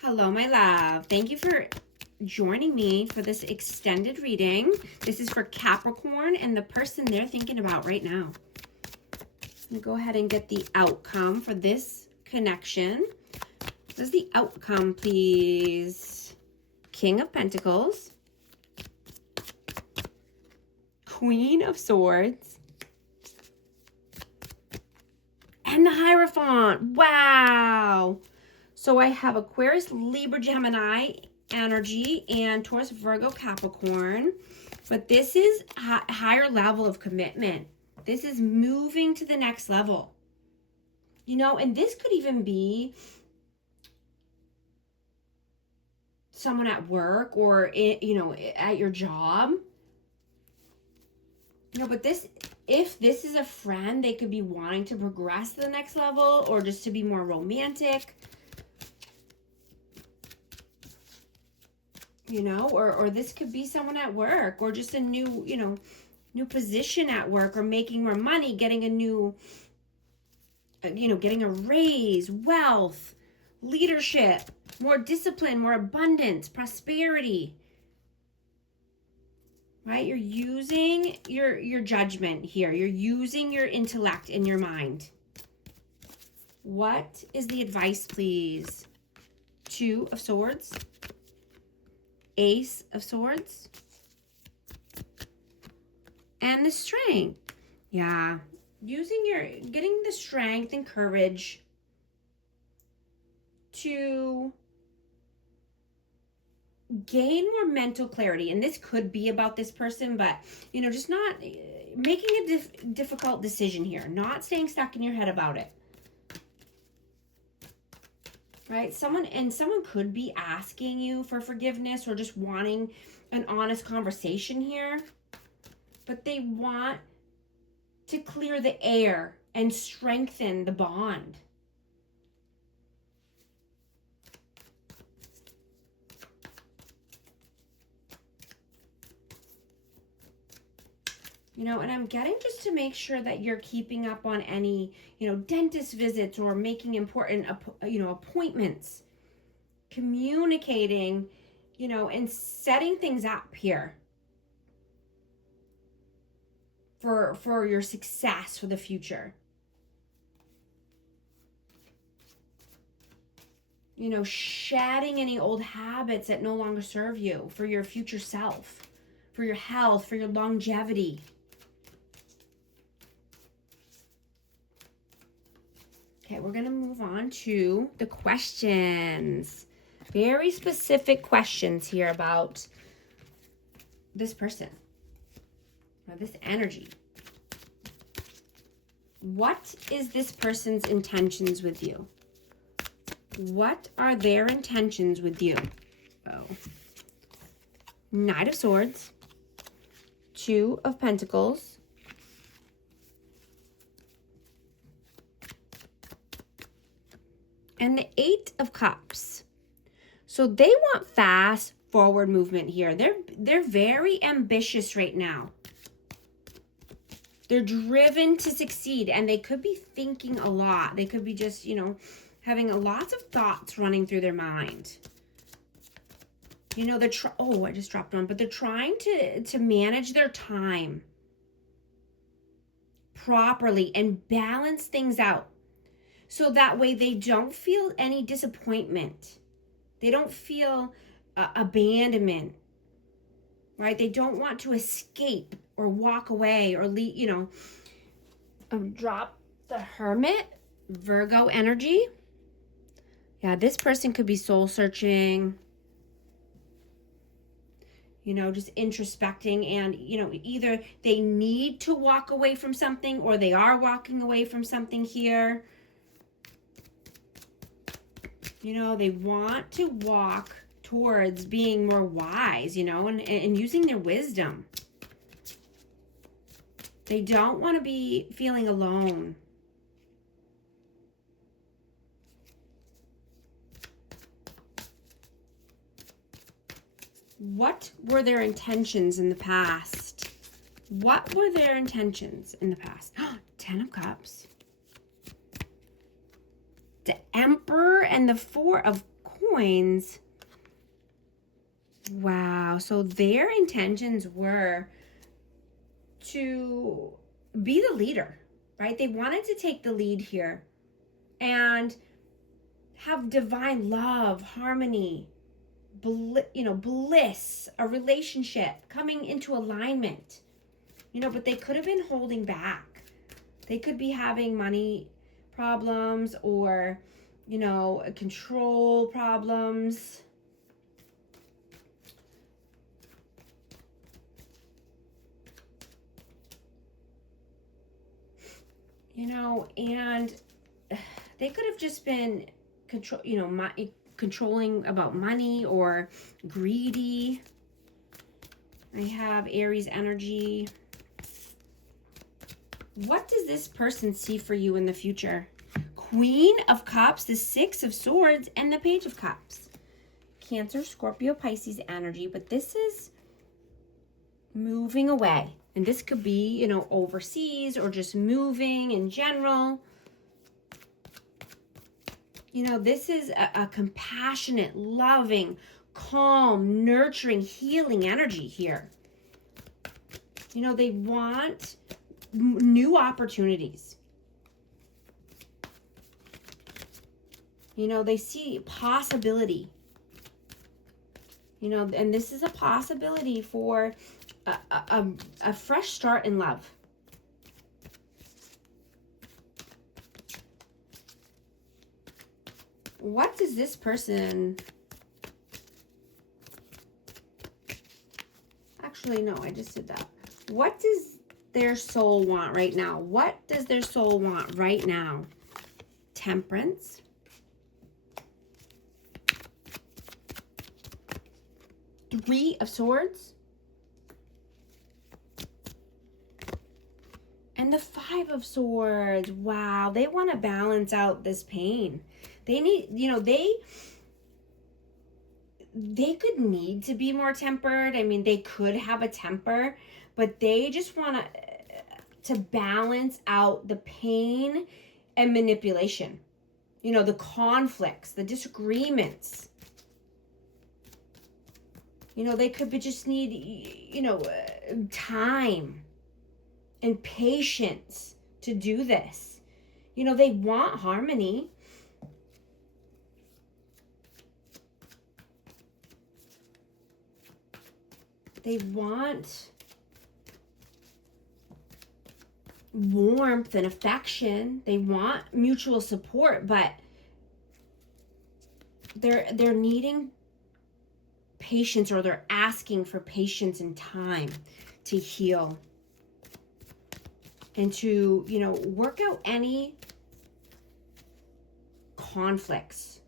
Hello, my love. Thank you for joining me for this extended reading. This is for Capricorn and the person they're thinking about right now. I'm going to go ahead and get the outcome for this connection. What is the outcome, please? King of Pentacles, Queen of Swords, and the Hierophant. Wow. So I have Aquarius, Libra, Gemini energy, and Taurus, Virgo, Capricorn. But this is a higher level of commitment. This is moving to the next level. You know, and this could even be someone at work or, you know, at your job. You know, but this, if this is a friend, they could be wanting to progress to the next level or just to be more romantic. You know, or this could be someone at work or just a new, you know, new position at work or making more money, getting a new, you know, getting a raise, wealth, leadership, more discipline, more abundance, prosperity. Right? You're using your judgment here. You're using your intellect and your mind. What is the advice, please? Two of Swords. Ace of Swords. And the Strength. Yeah. Getting the strength and courage to gain more mental clarity. And this could be about this person, but, you know, just not making a difficult decision here. Not staying stuck in your head about it. Right? Someone could be asking you for forgiveness or just wanting an honest conversation here. But they want to clear the air and strengthen the bond. You know, and I'm getting just to make sure that you're keeping up on any, you know, dentist visits or making important, you know, appointments, communicating, you know, and setting things up here for your success for the future. You know, shedding any old habits that no longer serve you for your future self, for your health, for your longevity. Okay, we're going to move on to the questions. Very specific questions here about this person, or this energy. What is this person's intentions with you? What are their intentions with you? Oh. Knight of Swords, Two of Pentacles, and the Eight of Cups. So they want fast forward movement here. They're very ambitious right now. They're driven to succeed, and they could be thinking a lot. They could be just, you know, having lots of thoughts running through their mind. You know, I just dropped one, but they're trying to manage their time properly and balance things out. So that way they don't feel any disappointment. They don't feel abandonment, right? They don't want to escape or walk away or leave, you know. Drop the Hermit, Virgo energy. Yeah, this person could be soul searching, you know, just introspecting, and, you know, either they need to walk away from something or they are walking away from something here. You know, they want to walk towards being more wise, you know, and using their wisdom. They don't want to be feeling alone. What were their intentions in the past? What were their intentions in the past? 10 of Cups. The Emperor and the Four of coins. Wow. So their intentions were to be the leader, right? They wanted to take the lead here and have divine love, harmony, bliss, a relationship coming into alignment. But they could have been holding back. They could be having money problems or, control problems. And they could have just been controlling about money or greedy. I have Aries energy. What does this person see for you in the future? Queen of Cups, the Six of Swords, and the Page of Cups. Cancer, Scorpio, Pisces energy, but this is moving away. And this could be, overseas or just moving in general. This is a compassionate, loving, calm, nurturing, healing energy here. They want new opportunities. They see possibility. And this is a possibility for a fresh start in love. What does this person... Actually, no, I just did that. What does their soul want right now? What does their soul want right now? Temperance. Three of Swords. And the Five of Swords. Wow, they want to balance out this pain. They need, they could need to be more tempered. I mean, they could have a temper, but they just want to balance out the pain and manipulation. The conflicts, the disagreements. They could just need, time and patience to do this. They want harmony. They want warmth and affection. They want mutual support, but they're needing patience, or they're asking for patience and time to heal and to, work out any conflicts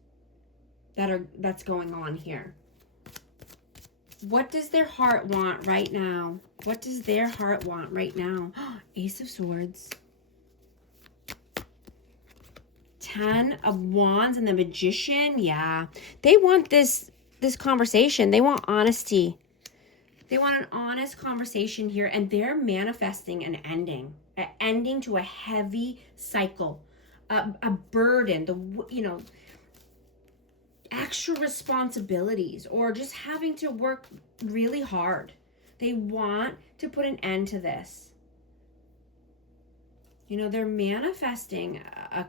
that's going on here. What does their heart want right now? What does their heart want right now? Ace of Swords. 10 of Wands and the Magician. Yeah. They want this conversation. They want honesty. They want an honest conversation here, and they're manifesting an ending to a heavy cycle, a burden, extra responsibilities, or just having to work really hard. They want to put an end to this. They're manifesting a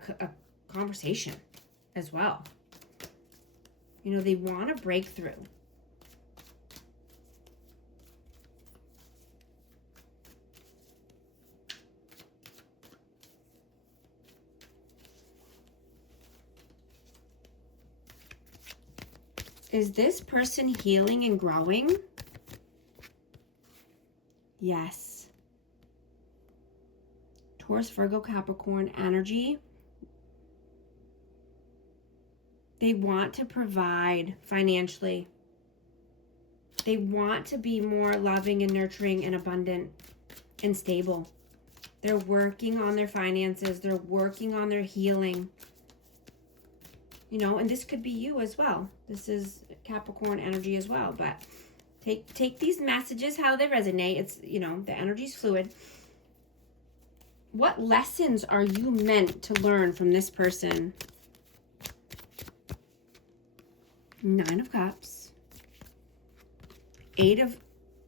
conversation as well. They want a breakthrough. Is this person healing and growing? Yes. Taurus, Virgo, Capricorn energy. They want to provide financially. They want to be more loving and nurturing and abundant and stable. They're working on their finances. They're working on their healing. And this could be you as well. This is Capricorn energy as well. But take these messages how they resonate. It's, the energy's fluid. What lessons are you meant to learn from this person? Nine of Cups, Eight of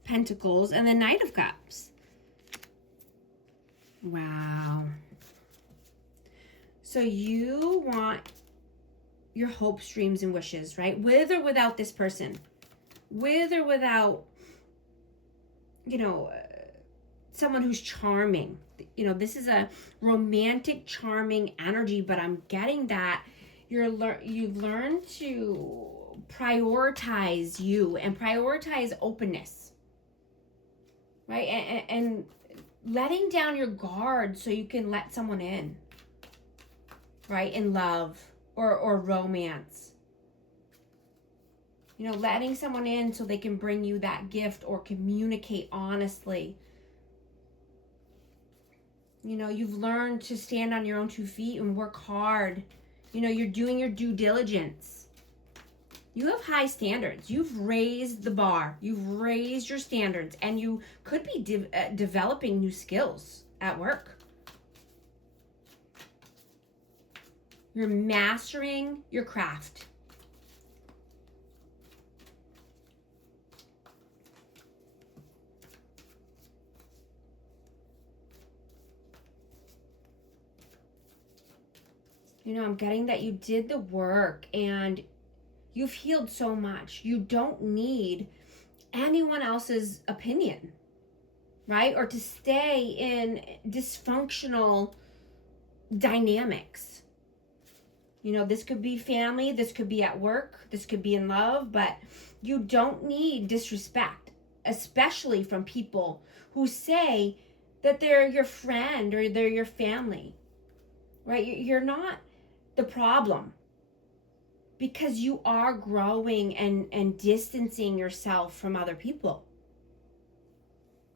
Pentacles, and the Knight of Cups. Wow. So you want your hopes, dreams, and wishes, right? With or without this person. With or without, you know, someone who's charming. You know, this is a romantic, charming energy, but I'm getting that you've learned to prioritize you and prioritize openness, right? And letting down your guard so you can let someone in, right? In love or romance. You know, letting someone in so they can bring you that gift or communicate honestly. You know, you've learned to stand on your own 2 feet and work hard. You know, you're doing your due diligence. You have high standards. You've raised the bar. You've raised your standards. And you could be developing new skills at work. You're mastering your craft. You know, I'm getting that you did the work and you've healed so much. You don't need anyone else's opinion, right? Or to stay in dysfunctional dynamics. You know, this could be family, this could be at work, this could be in love, but you don't need disrespect, especially from people who say that they're your friend or they're your family, right? You're not the problem, because you are growing and distancing yourself from other people,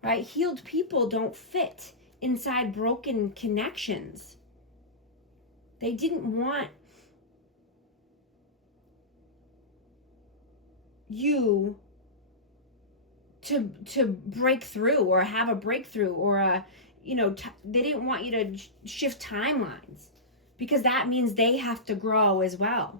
right? Healed people don't fit inside broken connections. They didn't want you to break through or have a breakthrough or they didn't want you to shift timelines, because that means they have to grow as well.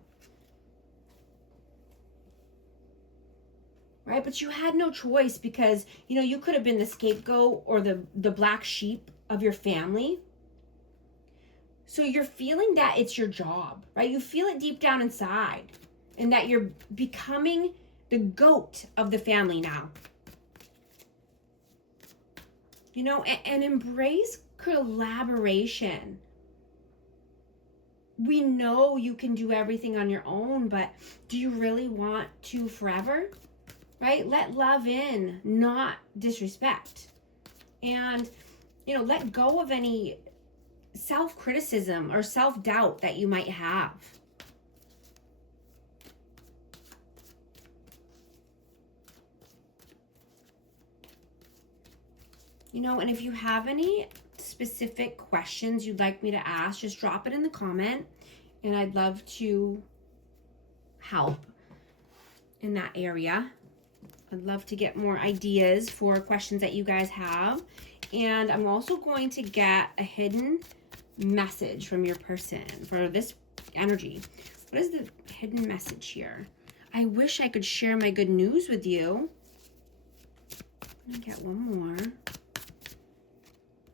Right? But you had no choice, because, you know, you could have been the scapegoat or the black sheep of your family. So you're feeling that it's your job, right? You feel it deep down inside, and that you're becoming the goat of the family now. You know, and embrace collaboration. We know you can do everything on your own, but do you really want to forever? Right? Let love in, not disrespect. And, you know, let go of any self-criticism or self-doubt that you might have. You know, and if you have any specific questions you'd like me to ask, just drop it in the comment, and I'd love to help in that area. I'd love to get more ideas for questions that you guys have. And I'm also going to get a hidden message from your person for this energy. What is the hidden message here? I wish I could share my good news with you. Let me get one more.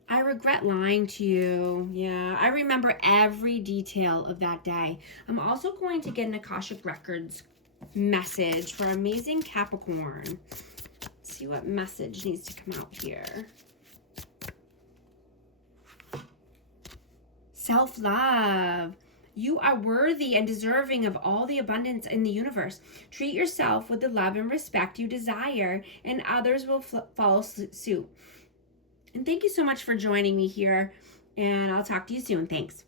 I regret lying to you. Yeah, I remember every detail of that day. I'm also going to get an Akashic Records message for amazing Capricorn. Let's see what message needs to come out here. Self-love. You are worthy and deserving of all the abundance in the universe. Treat yourself with the love and respect you desire, and others will follow suit. And thank you so much for joining me here, and I'll talk to you soon. Thanks.